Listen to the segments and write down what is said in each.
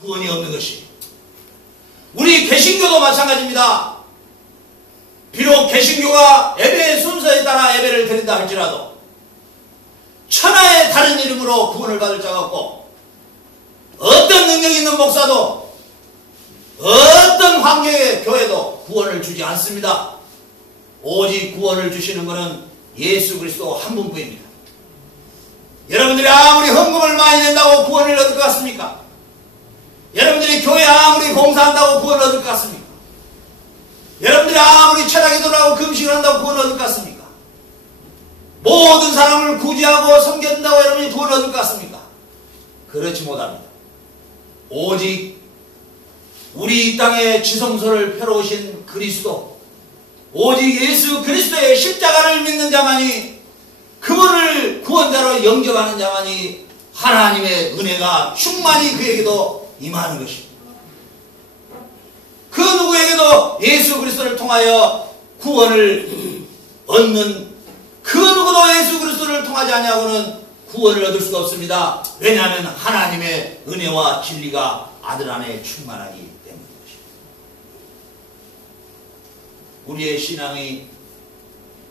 구원이 없는 것이. 우리 개신교도 마찬가지입니다. 비록 개신교가 예배의 순서에 따라 예배를 드린다 할지라도 천하의 다른 이름으로 구원을 받을 자가 없고, 어떤 능력 있는 목사도 어떤 환경의 교회도 구원을 주지 않습니다. 오직 구원을 주시는 것은 예수 그리스도 한 분뿐입니다. 여러분들이 아무리 헌금을 많이 낸다고 구원을 얻을 것 같습니까? 여러분들이 교회 아무리 봉사한다고 구원을 얻을 것 같습니까? 여러분들이 아무리 철학기도하고 금식을 한다고 구원을 얻을 것 같습니까? 모든 사람을 구제하고 섬긴다고 여러분이 구원을 얻을 것 같습니까? 그렇지 못합니다. 오직 우리 이 땅에 지성소를 펴놓으신 그리스도, 오직 예수 그리스도의 십자가를 믿는 자만이, 그분을 구원자로 영접하는 자만이 하나님의 은혜가 충만히 그에게도 임하는 것입니다. 그 누구에게도 예수 그리스도를 통하여 구원을 얻는 그 누구도 예수 그리스도를 통하지 아니하고는 구원을 얻을 수가 없습니다. 왜냐하면 하나님의 은혜와 진리가 아들 안에 충만하기 때문입니다. 우리의 신앙이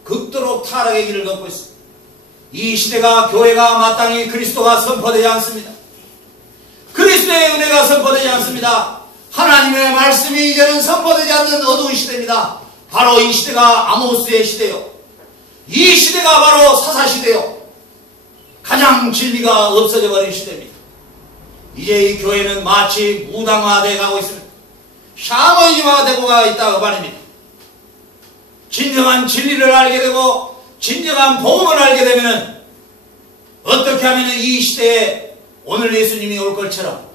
극도로 타락의 길을 걷고 있습니다. 이 시대가, 교회가 마땅히 그리스도가 선포되지 않습니다. 그리스도의 은혜가 선포되지 않습니다. 하나님의 말씀이 이제는 선포되지 않는 어두운 시대입니다. 바로 이 시대가 아모스의 시대요, 이 시대가 바로 사사시대요, 가장 진리가 없어져 버린 시대입니다. 이제 이 교회는 마치 무당화되어 가고 있습니다. 샤머니즘화가 되고 있다고 말입니다. 진정한 진리를 알게 되고 진정한 복음을 알게 되면 어떻게 하면 이 시대에 오늘 예수님이 올 것처럼,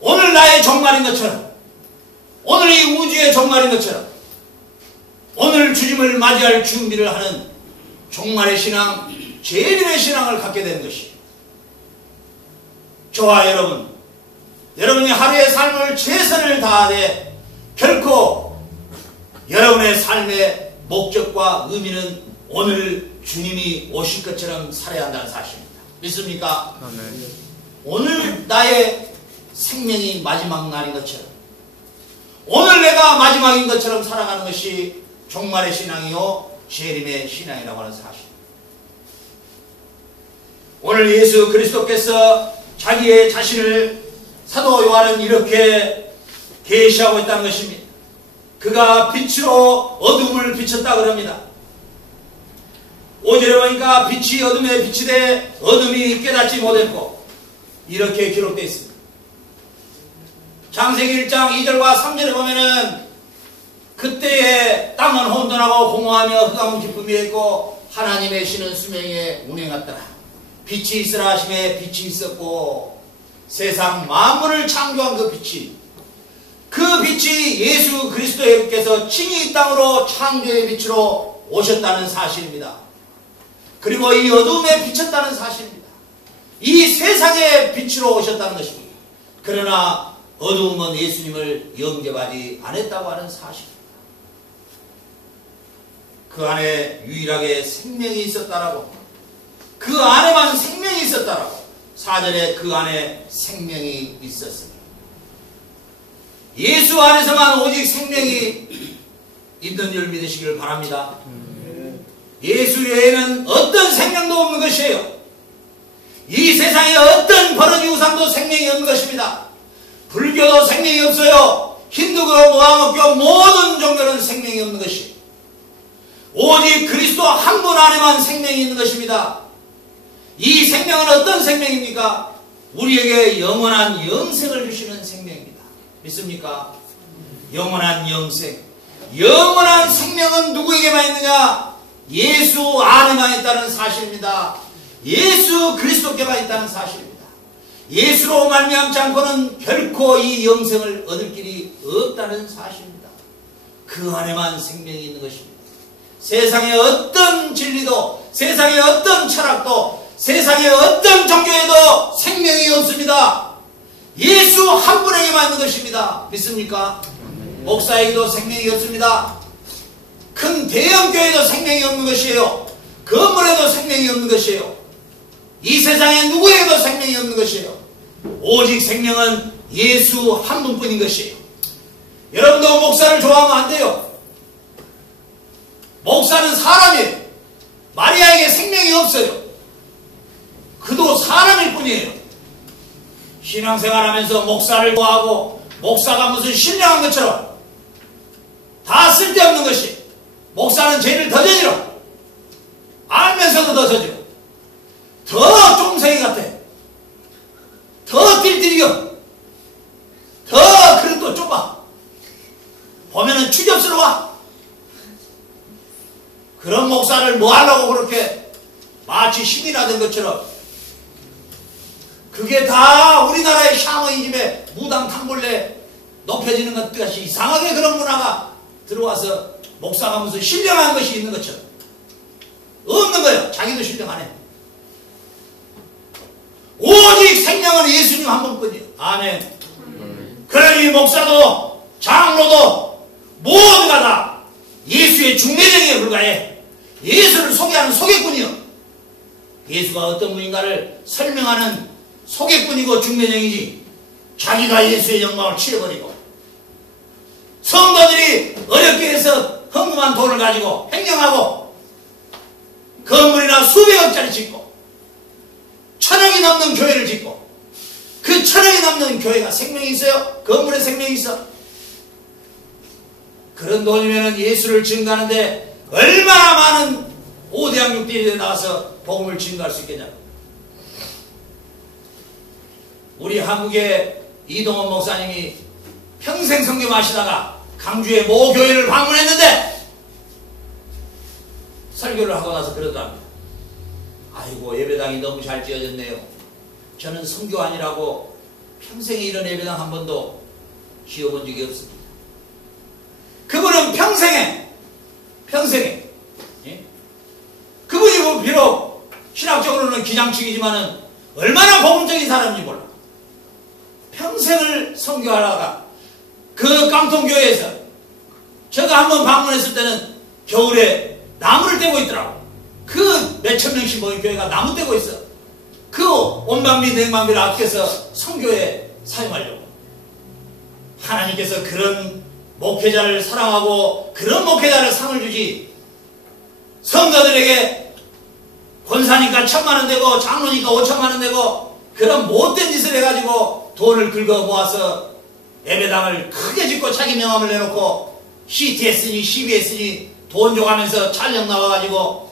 오늘 나의 종말인 것처럼, 오늘 이 우주의 종말인 것처럼, 오늘 주님을 맞이할 준비를 하는 종말의 신앙, 재림의 신앙을 갖게 되는 것이, 저와 여러분이 하루의 삶을 최선을 다하되 결코 여러분의 삶의 목적과 의미는 오늘 주님이 오실 것처럼 살아야 한다는 사실입니다. 믿습니까? 아멘. 오늘 나의 생명이 마지막 날인 것처럼, 오늘 내가 마지막인 것처럼 살아가는 것이 종말의 신앙이요 재림의 신앙이라고 하는 사실. 오늘 예수 그리스도께서 자기의 자신을 사도 요한은 이렇게 계시하고 있다는 것입니다. 그가 빛으로 어둠을 비쳤다 그럽니다. 5절에 보니까 빛이 어둠에 비치되 어둠이 깨닫지 못했고, 이렇게 기록되어 있습니다. 창세기 1장 2절과 3절에 보면은 그때에 땅은 혼돈하고 공허하며 흑암은 기쁨이 있고 하나님의 신은 수명에 운행하더라. 빛이 있으라 하심에 빛이 있었고, 세상 만물을 창조한 그 빛이 예수 그리스도께서 친히 이 땅으로 창조의 빛으로 오셨다는 사실입니다. 그리고 이 어둠에 비쳤다는 사실입니다. 이 세상의 빛으로 오셨다는 것입니다. 그러나 어두움은 예수님을 영접하지 않았다고 하는 사실입니다. 그 안에 유일하게 생명이 있었다라고, 그 안에만 생명이 있었다라고, 4절에 그 안에 생명이 있었습니다. 예수 안에서만 오직 생명이 있는 줄 믿으시기를 바랍니다. 예수 외에는 어떤 생명도 없는 것이에요. 이 세상에 어떤 버러지 우상도 생명이 없는 것입니다. 불교도 생명이 없어요. 힌두교, 모함교 모든 종교는 생명이 없는 것이, 오직 그리스도 한 분 안에만 생명이 있는 것입니다. 이 생명은 어떤 생명입니까? 우리에게 영원한 영생을 주시는 생명입니다. 믿습니까? 영원한 영생, 영원한 생명은 누구에게만 있느냐? 예수 안에만 있다는 사실입니다. 예수 그리스도께만 있다는 사실입니다. 예수로 말미암지 않고는 결코 이 영생을 얻을 길이 없다는 사실입니다. 그 안에만 생명이 있는 것입니다. 세상의 어떤 진리도, 세상의 어떤 철학도, 세상의 어떤 종교에도 생명이 없습니다. 예수 한 분에게만 있는 것입니다. 믿습니까? 목사에게도 생명이 없습니다. 큰 대형교회도 생명이 없는 것이에요. 건물에도 생명이 없는 것이에요. 이 세상에 누구에게도 생명이 없는 것이에요. 오직 생명은 예수 한 분뿐인 것이에요. 여러분도 목사를 좋아하면 안 돼요. 목사는 사람이에요. 마리아에게 생명이 없어요. 그도 사람일 뿐이에요. 신앙생활하면서 목사를 좋아하고 목사가 무슨 신령한 것처럼 다 쓸데없는 것이, 목사는 죄를 더 저지러, 알면서도 더 저지러, 더 쫑생이 같아, 더 띨띨이겨, 더 그릇도 좁아, 보면은 추접스러워. 그런 목사를 뭐 하려고 그렇게 마치 신이 나던 것처럼, 그게 다 우리나라의 샤머니즘에 무당 탕골레 높여지는 것 같이 이상하게 그런 문화가 들어와서 목사가 무슨 신령한 것이 있는 것처럼 없는 거예요. 자기도 신령 안 해. 오직 생명은 예수님 한 분뿐이에요. 아멘. 그러니 목사도 장로도 모두가 다 예수의 중매쟁이에 불과해. 예수를 소개하는 소개꾼이요. 예수가 어떤 분인가를 설명하는 소개꾼이고 중매쟁이지, 자기가 예수의 영광을 취해버리고 성도들이 어렵게 해서 헌금한 돈을 가지고 횡령하고 건물이나 수백억짜리 짓고 1000억이 넘는 교회를 짓고, 그 1000억이 넘는 교회가 생명이 있어요? 건물에 생명이 있어? 그런 돈이면 예수를 증거하는데 얼마나 많은 5대양 6대에 나와서 복음을 증거할 수 있겠냐고. 우리 한국의 이동원 목사님이 평생 선교하시다가 강주의 모 교회를 방문했는데 설교를 하고 나서 그러더랍니다. 아이고, 예배당이 너무 잘 지어졌네요. 저는 선교안이라고 평생에 이런 예배당 한 번도 지어본 적이 없습니다. 그분은 평생에 예? 그분이 비록 신학적으로는 기장축이지만은 얼마나 복음적인 사람인지 몰라. 평생을 선교하다가 그 깡통교회에서 제가 한번 방문했을 때는 겨울에 나무를 떼고 있더라고. 그 몇천 명씩 모인 교회가 나무 떼고 있어. 그 온방비 냉방비를 아껴서 선교에 사용하려고. 하나님께서 그런 목회자를 사랑하고 그런 목회자를 상을 주지, 성도들에게 권사니까 1000만원 되고 장로니까 5천만원 되고 그런 못된 짓을 해가지고 돈을 긁어 모아서 예배당을 크게 짓고 자기 명함을 내놓고 CTS니 CBS니 돈 줘가면서 촬영 나와가지고,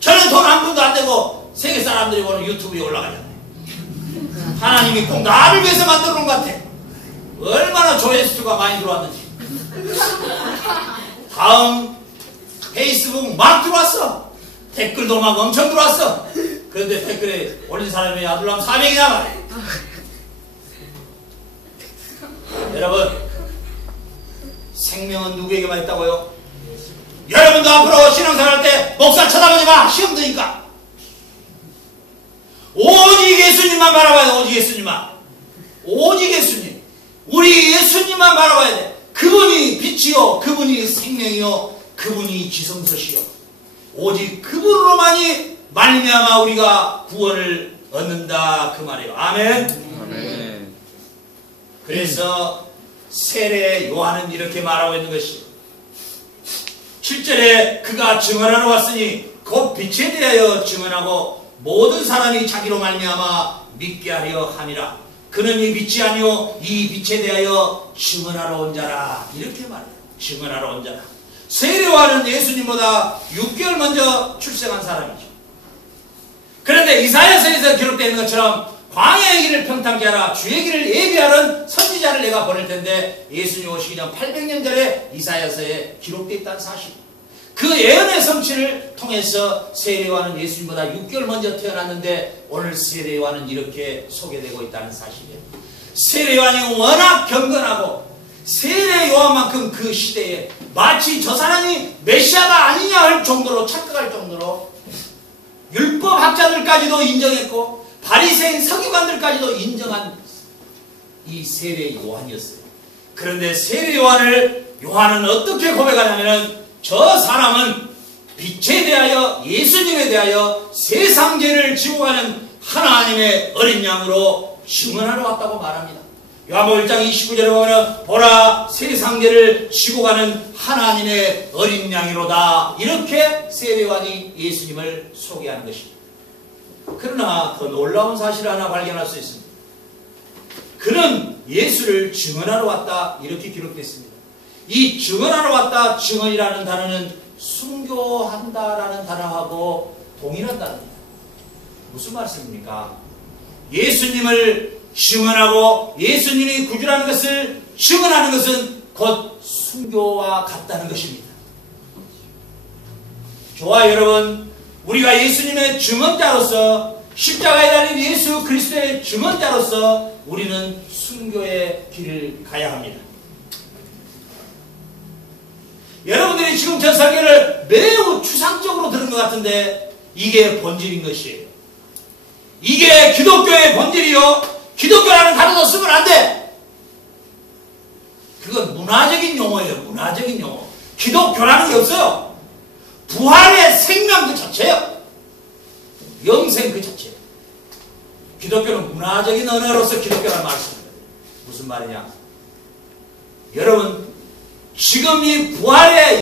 저는 돈 한 푼도 안 되고 세계 사람들이 보는 유튜브에 올라가잖아요. 하나님이 꼭 나를 위해서 만들어 놓은 것 같아. 얼마나 조회수가 많이 들어왔는지. 다음 페이스북 막 들어왔어. 댓글도 막 엄청 들어왔어. 그런데 댓글에 올린 사람이 아들람 400이나 말해. 여러분, 생명은 누구에게만 있다고요? 여러분도 앞으로 신앙생활 할 때 목사 쳐다보지 마. 시험 드니까. 오직 예수님만 바라봐야 돼. 오직 예수님만. 오직 예수님. 우리 예수님만 바라봐야 돼. 그분이 빛이요, 그분이 생명이요, 그분이 지성소시요. 오직 그분으로만이 말미암아 우리가 구원을 얻는다, 그 말이에요. 아멘. 아멘. 그래서 세례 요한은 이렇게 말하고 있는 것이, 7절에 그가 증언하러 왔으니 곧 빛에 대하여 증언하고 모든 사람이 자기로 말미암아 믿게 하려 함이라. 그는 이 빛이 아니요 이 빛에 대하여 증언하러 온 자라. 이렇게 말해요. 증언하러 온 자라. 세례 요한은 예수님보다 6개월 먼저 출생한 사람이죠. 그런데 이사야서에서 기록되어 있는 것처럼 광야의 길을 평탄케 하라, 주의 길을 예비하는 선지자를 내가 보낼 텐데, 예수님 오시기 전 800년 전에 이사야서에 기록되어 있다는 사실. 그 예언의 성취를 통해서 세례 요한은 예수님보다 6개월 먼저 태어났는데, 오늘 세례 요한은 이렇게 소개되고 있다는 사실이에요. 세례 요한이 워낙 경건하고 세례 요한만큼 그 시대에 마치 저 사람이 메시아가 아니냐 할 정도로 착각할 정도로 율법학자들까지도 인정했고 바리새인 서기관들까지도 인정한 이 세례 요한이었어요. 그런데 세례 요한은 어떻게 고백하냐면은, 저 사람은 빛에 대하여 예수님에 대하여 세상 죄를 지고 가는 하나님의 어린 양으로 증언하러 왔다고 말합니다. 요한복음 1장 29절에 보면 보라 세상계를 지고 가는 하나님의 어린 양이로다. 이렇게 세례요한이 예수님을 소개하는 것입니다. 그러나 더 놀라운 사실을 하나 발견할 수 있습니다. 그는 예수를 증언하러 왔다. 이렇게 기록됐습니다. 이 증언하러 왔다, 증언이라는 단어는 순교한다라는 단어하고 동일한 단어입니다. 무슨 말씀입니까? 예수님을 증언하고 예수님이 구주라는 것을 증언하는 것은 곧 순교와 같다는 것입니다. 좋아요, 여러분. 우리가 예수님의 증언자로서 십자가에 달린 예수 그리스도의 증언자로서 우리는 순교의 길을 가야 합니다. 여러분들이 지금 저 설교를 매우 추상적으로 들은 것 같은데 이게 본질인 것이에요. 이게 기독교의 본질이요. 기독교라는 단어도 쓰면 안 돼. 그건 문화적인 용어예요. 문화적인 용어. 기독교라는 게 없어요. 부활의 생명 그 자체예요. 영생 그 자체예요. 기독교는 문화적인 언어로서 기독교라는 말을 씁니다. 무슨 말이냐? 여러분, 지금 이 부활의